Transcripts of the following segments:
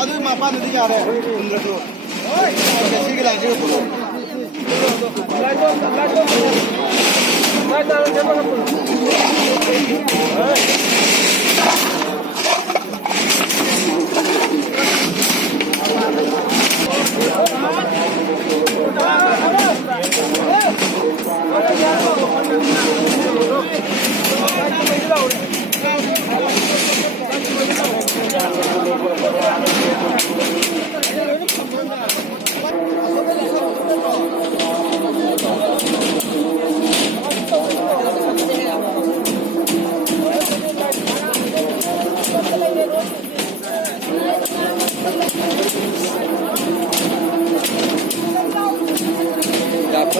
ಅದು ಮಾಪಾನದಿ ಯಾರೆ ಕುಂದ್ರದು ಸಿಗಿಲ್ಲ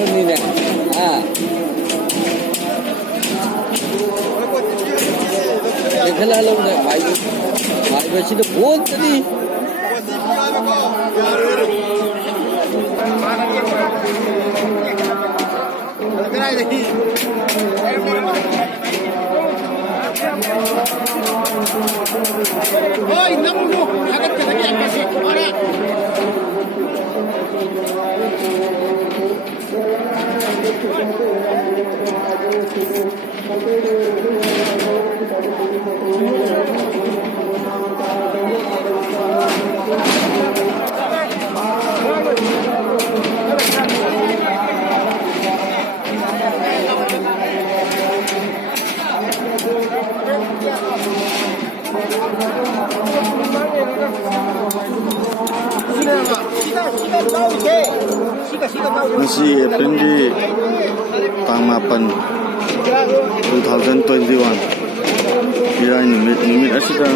Ini nih, देखला लोग ने भाई बच्ची तो बहुत तरी ओए नमो लागत के लगे कैसे अरे Masih April tang 8 2021 Irai nimit asida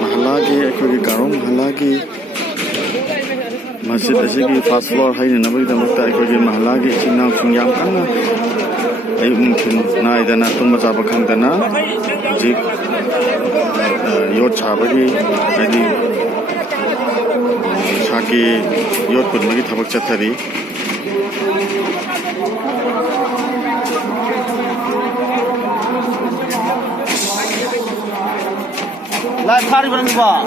mahalagi ekoi garom mahalagi masjid asigi first floor haina nabai damakta ekoi mahalagi sinam sungyam kana ayuk mungkin nai dana tumma chaba khangdana jik yot chabagi adi shaki yot punmagi thabak chathari 라 파리 버는 거 봐.